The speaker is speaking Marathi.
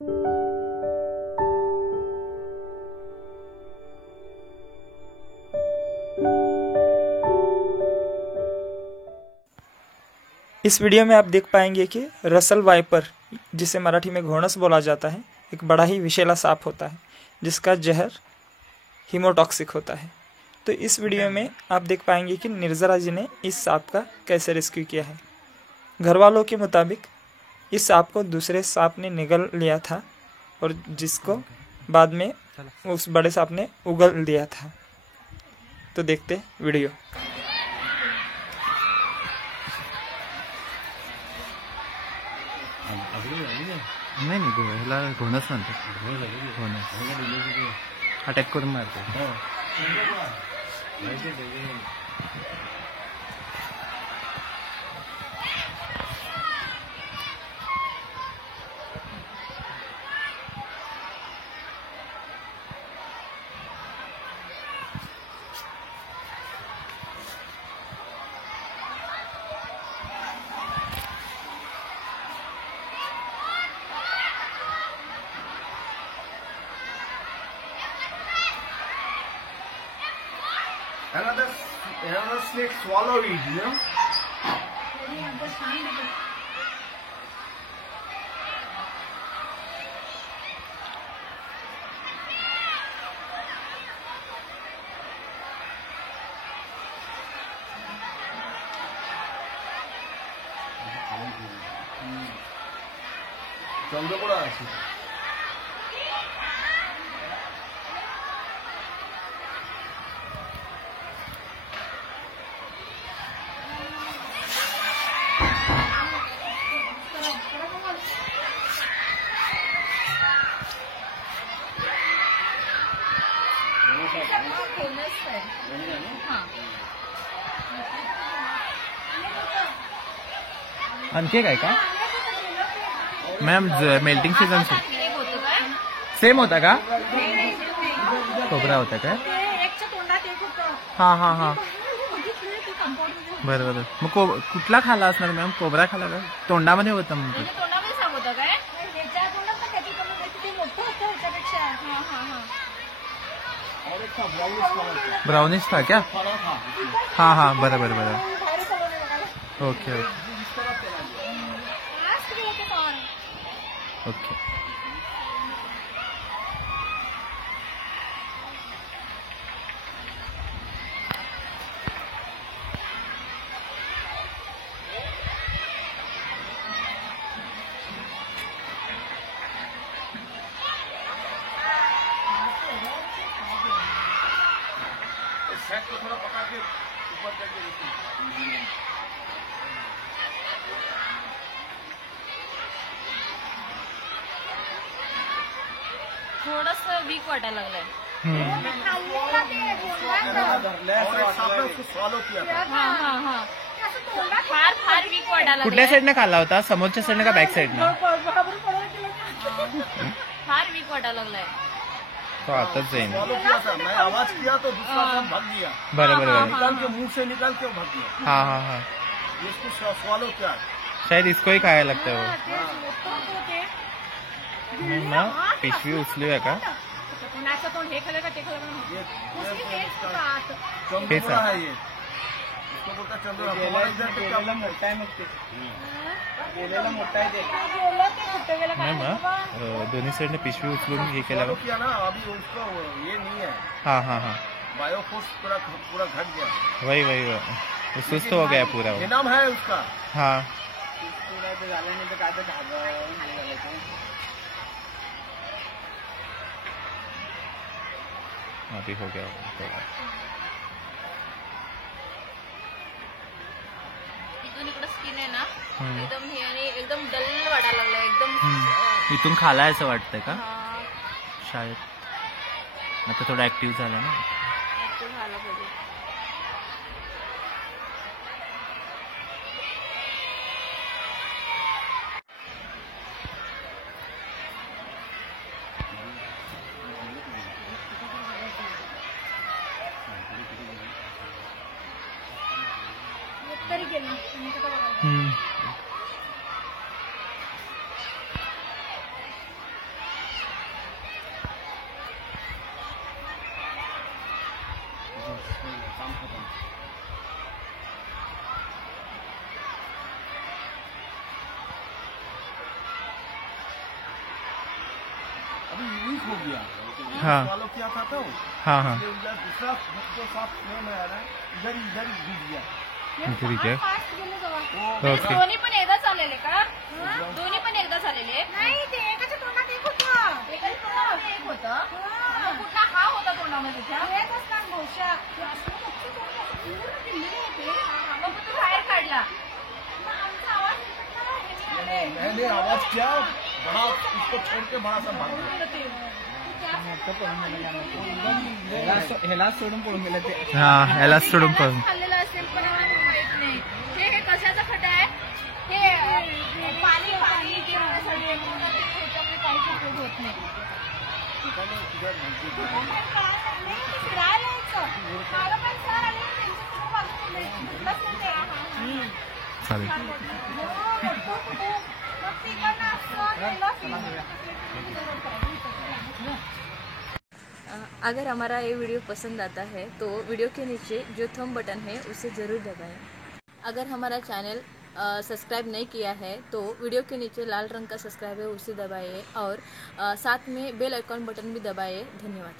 इस वीडियो में आप देख पाएंगे कि रसल वाइपर, जिसे मराठी में घोणस बोला जाता है, एक बड़ा ही विषैला सांप होता है जिसका जहर हीमोटॉक्सिक होता है। तो इस वीडियो में आप देख पाएंगे कि निर्जरा जी ने इस सांप का कैसे रेस्क्यू किया है। घर वालों के मुताबिक इस सांप को दूसरे सांप ने निगल लिया था और जिसको बाद में उस बड़े सांप ने उगल दिया था। तो देखते वीडियो। नाही ह्याला घोणस म्हणतात। घोणस अटॅक करून मारतो। Another snake swallowed it, you know. চন্দ্রকোড়া আছে। आणखी काय का मॅम? मेल्टिंग सीझन सेम होता का? खोबरा होता का? हां हां हां बरं बरं। मग कुठला खाला असणार मॅम? कोबरा खाला का? तोंडामध्ये होता म्हणतो। ब्राउनिश था क्या? हाँ हाँ बराबर बराबर। Okay okay. थोड़ा पका के ऊपर करके थोडस वीक वाटायला लागलंय। फार फार वीक वाटायला कुठल्या साईडने खाल्ला होता? समोरच्या साईडने का बॅक साईडने? फार वीक वाटायला लागलाय। तो आताच जाईन। मैं आवाज किया तो दूसरा सब भाग गया। बराबर निकाल के मुंह से निकाल के भाग गया। हाँ हाँ हाँ इसको स्वालो किया। शायद इसको ही खाया लगता है वो। ना पिशवी उचली है का? चंद्रकोड़ा है ये। इसको बोलता चंद्रकोड़ा। मोटा है मॅम दोन्ही साईडने पिशवी उचलून हे केलं किया ना अभी उसको ये नहीं है। हाँ हाँ हाँ बायोफोर्स पूरा घट गया। वही वही वो सुस्त हो गया पूरा। ये नाम है उसका। हाँ अभी हो गया इकडे स्किन आहे ना एकदम हे आणि एकदम डल वाटायला लागलं एकदम। इथून खाला असं वाटतंय का? शायद आता थोडा ऍक्टिव्ह झाला ना। झाला पाहिजे। हो गया हाँ। फॉलो किया था तो हाँ हाँ इसलिए उधर दूसरा जो साफ फ्रेम है ना इधर घुस गया ठीक आहे ओके दोन्ही पण एकदाच आलेले का दोन्ही पण एकदाच आलेले नाही ते एकाच्या तोंडात एक होतं एकाच तोंडामध्ये एक होतं मग कुठला हा होता तोंडामध्ये त्या एक असणार बहुशा ते असं फक्त तोंड असं पूर्ण दिलेलं आहे ते मग तू बाहेर काढला मग आमचा आवाज निघला ह्याने आले. मैंने आवाज किया बड़ा उसको छोड़ के बड़ा सा भाग गया हा ह्यालाच सोडून पळून खाल्लेलं असेल पण आम्हाला माहित नाही हे कशाचा खड्डा आहे हे पाणी किंवा ह्याच्यामध्ये काहीच उपयोग होत नाही फिरायला यायचं मला पण सर आले त्यांच्यासमोर वागवले. कुठलंच नाही ते. चालेल मग तिकडनं असं गेलं फिरायला. अगर हमारा ये वीडियो पसंद आता है तो वीडियो के नीचे जो थंब बटन है उसे ज़रूर दबाएं। अगर हमारा चैनल सब्सक्राइब नहीं किया है तो वीडियो के नीचे लाल रंग का सब्सक्राइब है उसे दबाइए और साथ में बेल आइकॉन बटन भी दबाइए। धन्यवाद।